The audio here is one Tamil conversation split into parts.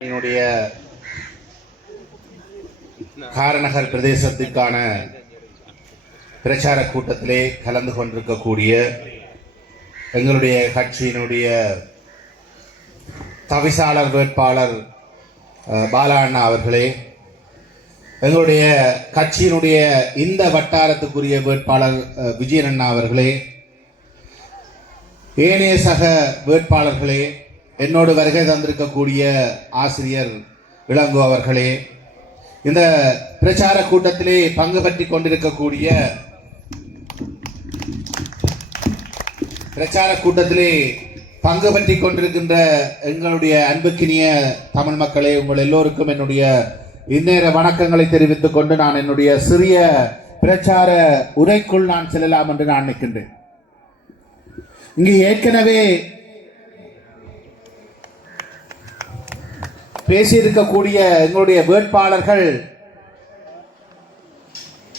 என்னுடைய காரநகர் பிரதேசத்திற்கான பிரச்சார கூட்டத்திலே கலந்து கொண்டிருக்கக்கூடிய எங்களுடைய கட்சியினுடைய தவிசாளர் வேட்பாளர் பாலா அண்ணா அவர்களே எங்களுடைய கட்சியினுடைய இந்த வட்டாரத்துக்குரிய வேட்பாளர் விஜயன் அண்ணா அவர்களே ஏனைய சக வேட்பாளர்களே என்னோடு வருகை தந்திருக்கக்கூடிய ஆசிரியர் இளங்கோ அவர்களே இந்த பிரச்சார கூட்டத்திலே பங்கு பற்றி கொண்டிருக்கக்கூடிய பிரச்சார கூட்டத்திலே பங்கு பற்றி கொண்டிருக்கின்ற எங்களுடைய அன்புக்கினிய தமிழ் மக்களே உங்கள் எல்லோருக்கும் என்னுடைய இந்நேர வணக்கங்களை தெரிவித்துக் கொண்டு நான் என்னுடைய சிறிய பிரச்சார உரைக்குள் நான் செல்லலாம் என்று நான் நிற்கின்றேன் இங்கு ஏற்கனவே பேசியிருக்கக்கூடிய எங்களுடைய வேட்பாளர்கள்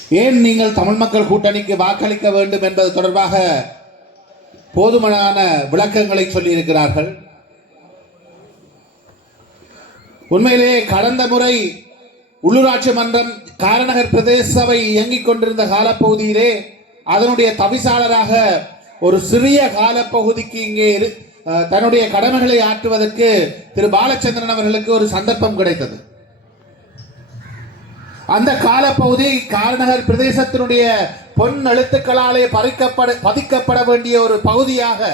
ஏன் நீங்கள் தமிழ் மக்கள் கூட்டணிக்கு வாக்களிக்க வேண்டும் என்பது தொடர்பாக போதுமான விளக்கங்களை சொல்லியிருக்கிறார்கள். உண்மையிலே கடந்த முறை உள்ளூராட்சி மன்றம் காரநகர் பிரதேச சபை இயங்கிக் கொண்டிருந்த காலப்பகுதியிலே அதனுடைய தவிசாளராக ஒரு சிறிய காலப்பகுதிக்கு இங்கே இரு- தன்னுடைய கடமைகளை ஆற்றுவதற்கு திரு பாலச்சந்திரன் அவர்களுக்கு ஒரு சந்தர்ப்பம் கிடைத்தது. அந்த காலப்பகுதி கார்நகர் பிரதேசத்தினுடைய பொன் எழுத்துக்களாலே பறிக்கப்பட பதிக்கப்பட வேண்டிய ஒரு பகுதியாக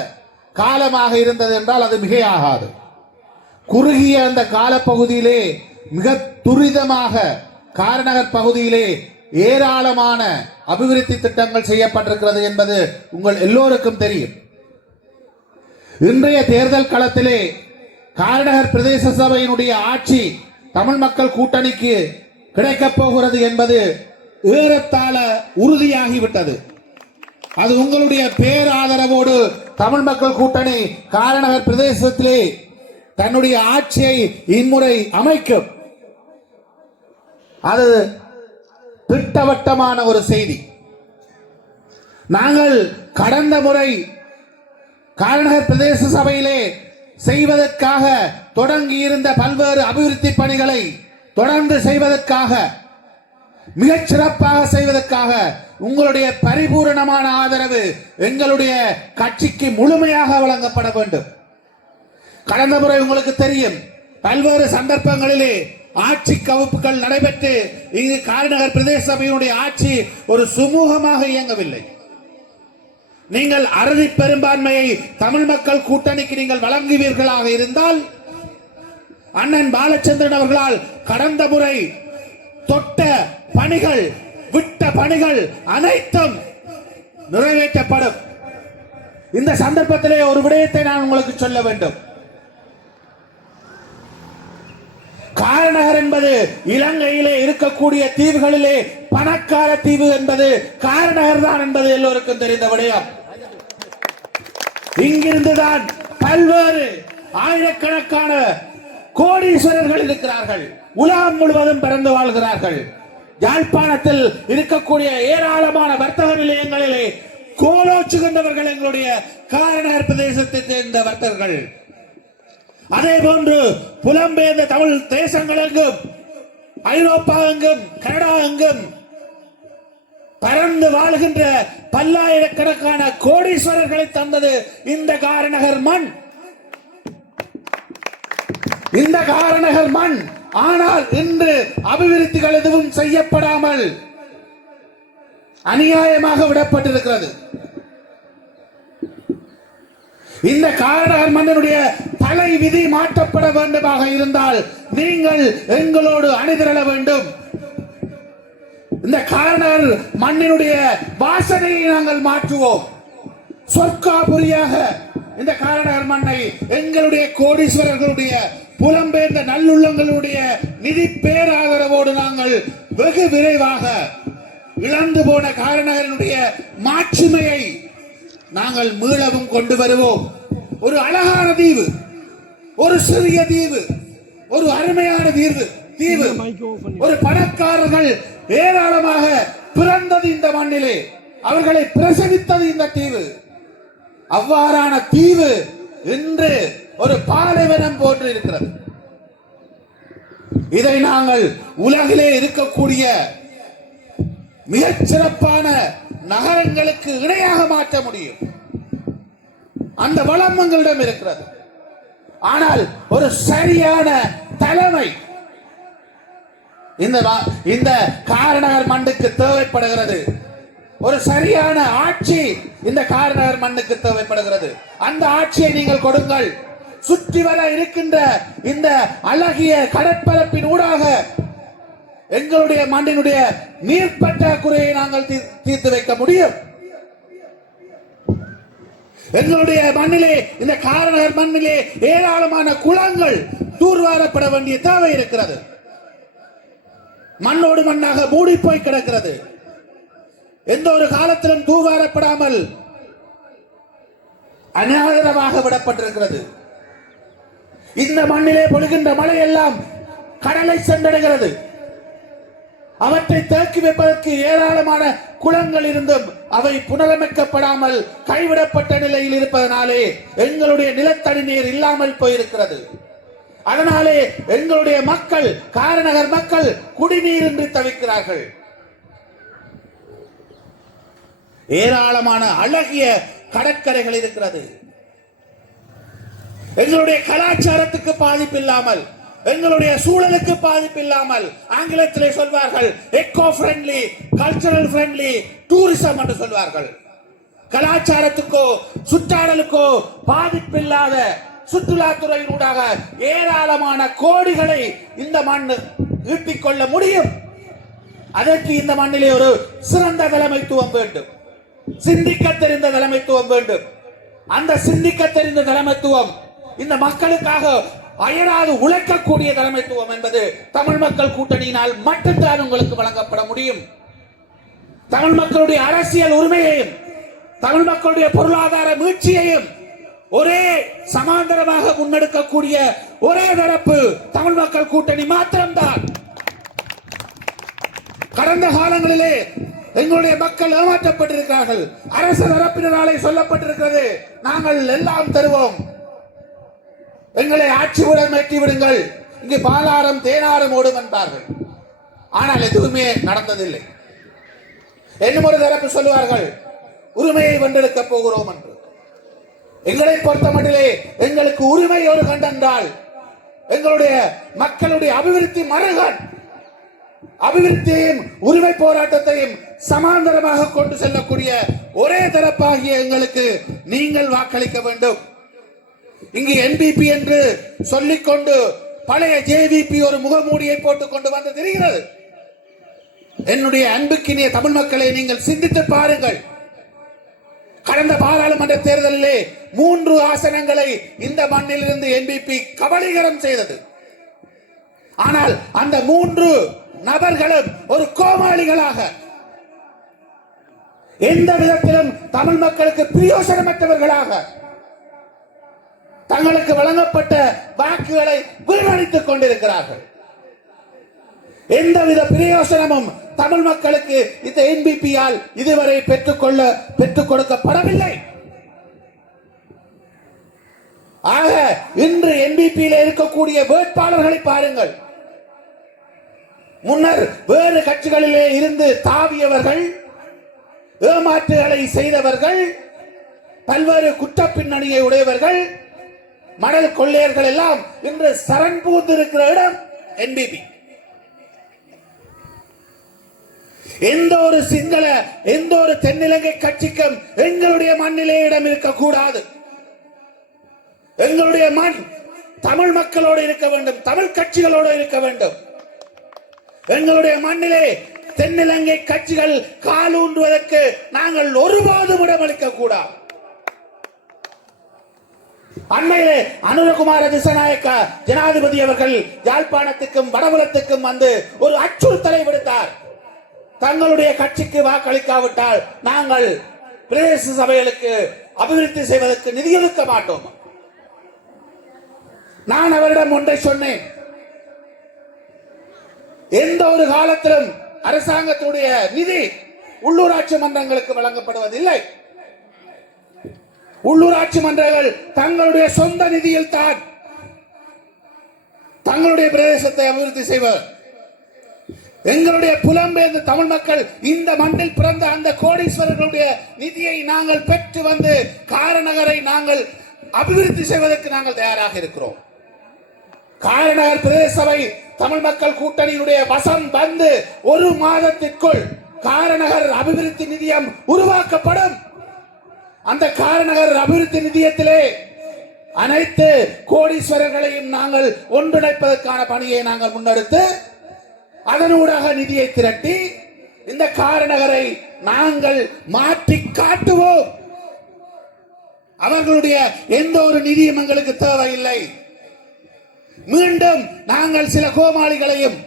காலமாக இருந்தது என்றால் அது மிகையாகாது. குறுகிய அந்த காலப்பகுதியிலே மிக துரிதமாக காரநகர் பகுதியிலே ஏராளமான அபிவிருத்தி திட்டங்கள் செய்யப்பட்டிருக்கிறது என்பது உங்கள் எல்லோருக்கும் தெரியும். இன்றைய தேர்தல் களத்திலே காரநகர் பிரதேச சபையினுடைய ஆட்சி தமிழ் மக்கள் கூட்டணிக்கு கிடைக்கப் போகிறது என்பது ஏறத்தாழ உறுதியாகிவிட்டது. அது உங்களுடைய பேராதரவோடு தமிழ் மக்கள் கூட்டணி காரநகர் பிரதேசத்திலே தன்னுடைய ஆட்சியை இம்முறை அமைக்கும். அது திட்டவட்டமான ஒரு செய்தி. நாங்கள் கடந்த முறை கால்நகர் பிரதேச சபையிலே செய்வதற்காக தொடங்கி இருந்த பல்வேறு அபிவிருத்தி பணிகளை தொடர்ந்து செய்வதற்காக மிகச் சிறப்பாக செய்வதற்காக உங்களுடைய பரிபூரணமான ஆதரவு எங்களுடைய கட்சிக்கு முழுமையாக வழங்கப்பட வேண்டும். கடந்த முறை உங்களுக்கு தெரியும் பல்வேறு சந்தர்ப்பங்களிலே ஆட்சி கவுப்புகள் நடைபெற்று இங்கு காரிநகர் பிரதேச சபையினுடைய ஆட்சி ஒரு சுமூகமாக இயங்கவில்லை. நீங்கள் அறுதி பெரும்பான்மையை தமிழ் மக்கள் கூட்டணிக்கு நீங்கள் வழங்குவீர்களாக இருந்தால் அண்ணன் பாலச்சந்திரன் அவர்களால் கடந்த முறை தொட்ட பணிகள் விட்ட பணிகள் அனைத்தும் நிறைவேற்றப்படும். இந்த சந்தர்ப்பத்திலே ஒரு விடயத்தை நான் உங்களுக்கு சொல்ல வேண்டும். காரநகர் என்பது இலங்கையிலே இருக்கக்கூடிய தீவுகளிலே பணக்கார தீவு என்பது காரணகர் தான் என்பது எல்லோருக்கும் தெரிந்த விடயம். இங்கிருந்துதான் பல்வேறு ஆயிரக்கணக்கான கோடீஸ்வரர்கள் இருக்கிறார்கள். உலகம் முழுவதும் பிறந்து வாழ்கிறார்கள். யாழ்ப்பாணத்தில் இருக்கக்கூடிய ஏராளமான வர்த்தக நிலையங்களிலே கோலோச்சுகின்றவர்கள் எங்களுடைய காரநகர் பிரதேசத்தை சேர்ந்த வர்த்தகர்கள். அதே போன்று புலம்பெயர்ந்த தமிழ் தேசங்கள் எங்கும் ஐரோப்பா எங்கும் கனடா எங்கும் பறந்து வாழ்கின்ற பல்லாயிரக்கணக்கான கோடீஸ்வரர்களை தந்தது இந்த காரணகர் மண். இந்த காரணகர் மண். ஆனால் இன்று அபிவிருத்திகள் எதுவும் செய்யப்படாமல் அநியாயமாக விடப்பட்டிருக்கிறது. இந்த காரணகர் மன்னனுடைய தலை விதி மாற்றப்பட வேண்டுமாக இருந்தால் நீங்கள் எங்களோடு அணிதிரள வேண்டும். இந்த காரணங்கள் மண்ணினுடைய வாசனையை நாங்கள் மாற்றுவோம். சொர்க்காபுரியாக இந்த காரணகர் மண்ணை எங்களுடைய கோடீஸ்வரர்களுடைய புலம்பெயர்ந்த நல்லுள்ளங்களுடைய நிதி பேராதரவோடு நாங்கள் வெகு விரைவாக இழந்து போன காரணகரனுடைய மாட்சிமையை நாங்கள் மீளவும் கொண்டு வருவோம். ஒரு அழகான தீவு ஒரு சிறிய தீவு ஒரு அருமையான தீர்வு தீவு. ஒரு பணக்காரர்கள் ஏராளமாக பிறந்தது இந்த மண்ணிலே. அவர்களை பிரசவித்தது இந்த தீவு. அவ்வாறான தீவு இன்று ஒரு பாலைவனம் போன்று இருக்கிறது. இதை நாங்கள் உலகிலே இருக்கக்கூடிய மிகச் சிறப்பான நகரங்களுக்கு இணையாக மாற்ற முடியும். அந்த வளம் எங்களிடம் இருக்கிறது. ஆனால் ஒரு சரியான தலைமை இந்த இந்த காரநகர் மண்ணுக்கு தேவைப்படுகிறது. ஒரு சரியான ஆட்சி இந்த காரநகர் மண்ணுக்கு தேவைப்படுகிறது. அந்த ஆட்சியை நீங்கள் கொடுங்கள். சுற்றி வர இருக்கின்ற இந்த அழகிய கடற்பரப்பின் ஊடாக எங்களுடைய மண்ணினுடைய நீர் பற்றாக்குறையை நாங்கள் தீர்த்து வைக்க முடியும். எங்களுடைய மண்ணிலே இந்த காரநகர் மண்ணிலே ஏராளமான குளங்கள் தூர்வாரப்பட வேண்டிய தேவை இருக்கிறது. மண்ணோடு மண்ணாக மூடி போய் கிடக்கிறது. எந்த ஒரு காலத்திலும் தூவாரப்படாமல் அநாதரமாக விடப்பட்டிருக்கிறது. இந்த மண்ணிலே பொழுகின்ற மழை எல்லாம் கடலை சென்றடைகிறது. அவற்றை தேக்கி வைப்பதற்கு ஏராளமான குளங்கள் இருந்தும் அவை புனரமைக்கப்படாமல் கைவிடப்பட்ட நிலையில் இருப்பதனாலே எங்களுடைய நிலத்தடி நீர் இல்லாமல் போயிருக்கிறது. அதனாலே எங்களுடைய மக்கள் காரநகர் மக்கள் குடிநீர் என்று தவிக்கிறார்கள். ஏராளமான அழகிய கடற்கரைகள் இருக்கிறது. எங்களுடைய கலாச்சாரத்துக்கு பாதிப்பு இல்லாமல் எங்களுடைய சூழலுக்கு பாதிப்பு இல்லாமல் ஆங்கிலத்திலே சொல்வார்கள் eco friendly cultural friendly tourism என்று சொல்வார்கள். கலாச்சாரத்துக்கோ சுற்றாடலுக்கோ பாதிப்பில்லாத சுற்றுலாத்துறையினூடாக ஏராளமான கோடிகளை இந்த மண் ஈட்டிக் கொள்ள முடியும். அதற்கு இந்த மண்ணிலே ஒரு சிறந்த தலைமைத்துவம் வேண்டும். சிந்திக்க தெரிந்த தலைமைத்துவம் வேண்டும். அந்த சிந்திக்க தெரிந்த தலைமைத்துவம் இந்த மக்களுக்காக அயராது உழைக்கக்கூடிய தலைமைத்துவம் என்பது தமிழ் மக்கள் கூட்டணியினால் மட்டும்தான் உங்களுக்கு வழங்கப்பட முடியும். தமிழ் மக்களுடைய அரசியல் உரிமையையும் தமிழ் மக்களுடைய பொருளாதார மீழ்ச்சியையும் ஒரே சமாந்தரமாக முன்னெடுக்கக்கூடிய ஒரே தரப்பு தமிழ் மக்கள் கூட்டணி மாத்திரம்தான். கடந்த காலங்களிலே எங்களுடைய மக்கள் ஏமாற்றப்பட்டிருக்கிறார்கள். அரசு தரப்பினராலே சொல்லப்பட்டிருக்கிறது நாங்கள் எல்லாம் தருவோம். எங்களை ஆட்சியுடன் ஏற்றி விடுங்கள். இங்கு பாலாரம் தேனாரம் ஓடும் என்பார்கள். ஆனால் எதுவுமே நடந்ததில்லை. என்னும் ஒரு தரப்பு சொல்லுவார்கள் உரிமையை வென்றெடுக்க போகிறோம் என்று. எங்களை பொறுத்த மட்டிலே எங்களுக்கு உரிமை ஒரு கண்டென்றால் எங்களுடைய மக்களுடைய அபிவிருத்தி மறுகண் அபிவிருத்தியையும் உரிமை போராட்டத்தையும் சமாந்தரமாக கொண்டு செல்லக்கூடிய ஒரே தரப்பாகிய எங்களுக்கு நீங்கள் வாக்களிக்க வேண்டும். இங்கு என்பிபி என்று சொல்லிக்கொண்டு பழைய ஜேவிபி ஒரு முகமூடியை போட்டுக் கொண்டு வந்து தெரிகிறது. என்னுடைய அன்புக்கினிய தமிழ் மக்களை நீங்கள் சிந்தித்து பாருங்கள். கடந்த பாராளுமன்ற தேர்தலிலே மூன்று ஆசனங்களை இந்த மண்ணிலிருந்து என்பிபி கபலீகரம் செய்தது. ஆனால் அந்த மூன்று நபர்களும் ஒரு கோமாளிகளாக எந்த விதத்திலும் தமிழ் மக்களுக்கு பிரயோசனமற்றவர்களாக தங்களுக்கு வழங்கப்பட்ட வாக்குகளை வீணடித்துக் கொண்டிருக்கிறார்கள். எந்தவித பிரயோசனமும் தமிழ் மக்களுக்கு இந்த என்பிபியால் இதுவரை பெற்றுக்கொள்ள பெற்றுக் கொடுக்கப்படவில்லை. ஆக இன்று என்பிபியில் இருக்கக்கூடிய வேட்பாளர்களை பாருங்கள். முன்னர் வேறு கட்சிகளிலே இருந்து தாவியவர்கள் ஏமாற்றுகளை செய்தவர்கள் பல்வேறு குற்ற பின்னணியை உடையவர்கள் மணல் கொள்ளையர்கள் எல்லாம் இன்று சரண் பூந்திருக்கிற இடம் என்பிபி எந்த ஒரு சிங்கள எந்த ஒரு தென்னிலங்கை கட்சிக்கும் எங்களுடைய மண்ணிலே இடம் இருக்கக்கூடாது. எங்களுடைய மண் தமிழ் மக்களோடு இருக்க வேண்டும் தமிழ் கட்சிகளோடு இருக்க வேண்டும். எங்களுடைய மண்ணிலே தென்னிலங்கை கட்சிகள் காலூன்றுவதற்கு நாங்கள் ஒருபோதும் இடமளிக்க கூடாது அண்மையிலே அனுரகுமார திசநாயக்க ஜனாதிபதி அவர்கள் யாழ்ப்பாணத்துக்கும் வடபுலத்துக்கும் வந்து ஒரு அச்சுறுத்தலை விடுத்தார். தங்களுடைய கட்சிக்கு வாக்களிக்காவிட்டால் நாங்கள் பிரதேச சபைகளுக்கு அபிவிருத்தி செய்வதற்கு நிதி ஒதுக்க மாட்டோம். நான் அவரிடம் ஒன்றை சொன்னேன். எந்த ஒரு காலத்திலும் அரசாங்கத்துடைய நிதி உள்ளூராட்சி மன்றங்களுக்கு வழங்கப்படுவதில்லை. உள்ளூராட்சி மன்றங்கள் தங்களுடைய சொந்த நிதியில் தான் தங்களுடைய பிரதேசத்தை அபிவிருத்தி செய்வர். எங்களுடைய புலம்பெயர்ந்த தமிழ் மக்கள் இந்த மண்ணில் பிறந்த அந்த கோடீஸ்வரர்களுடைய நிதியை நாங்கள் பெற்று வந்து காரநகரை நாங்கள் அபிவிருத்தி செய்வதற்கு நாங்கள் தயாராக இருக்கிறோம். காரநகர் பிரதேச சபை தமிழ் மக்கள் கூட்டணியினுடைய வசம் வந்து ஒரு மாதத்திற்குள் காரநகர் அபிவிருத்தி நிதியம் உருவாக்கப்படும். அந்த காரநகர் அபிவிருத்தி நிதியத்திலே அனைத்து கோடீஸ்வரர்களையும் நாங்கள் ஒன்றிணைப்பதற்கான பணியை நாங்கள் முன்னெடுத்து அதனூடாக நிதியை திரட்டி இந்த காரணகரை நாங்கள் மாற்றி காட்டுவோம். அவர்களுடைய எந்த ஒரு நிதியும் எங்களுக்கு தேவையில்லை. மீண்டும் நாங்கள் சில கோமாளிகளையும்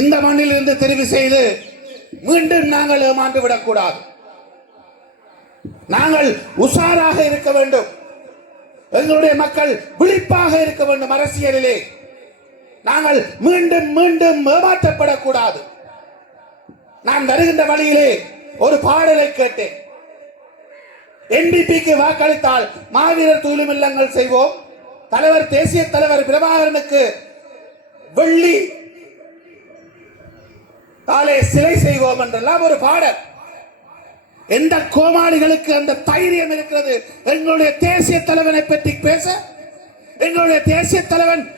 இந்த மண்ணில் இருந்து தெரிவு செய்து மீண்டும் நாங்கள் ஏமாந்து விடக்கூடாது. நாங்கள் உஷாராக இருக்க வேண்டும். எங்களுடைய மக்கள் விழிப்பாக இருக்க வேண்டும் அரசியலிலே. நாங்கள் மீண்டும் மீண்டும் ஏமாற்றப்படக்கூடாது. நான் வருகின்ற வழியிலே ஒரு பாடலை கேட்டேன். என்பிபிக்கு வாக்களித்தால் மாவீரர் தூளும் இல்லங்கள் செய்வோம். தலைவர் தேசிய தலைவர் பிரபாகரனுக்கு வெள்ளி காலே சிலை செய்வோம் என்றெல்லாம் ஒரு பாடல். எந்த கோமாளிகளுக்கு அந்த தைரியம் இருக்கிறது? எங்களுடைய தேசிய தலைவனை பற்றி பேச எங்களுடைய தேசிய தலைவன்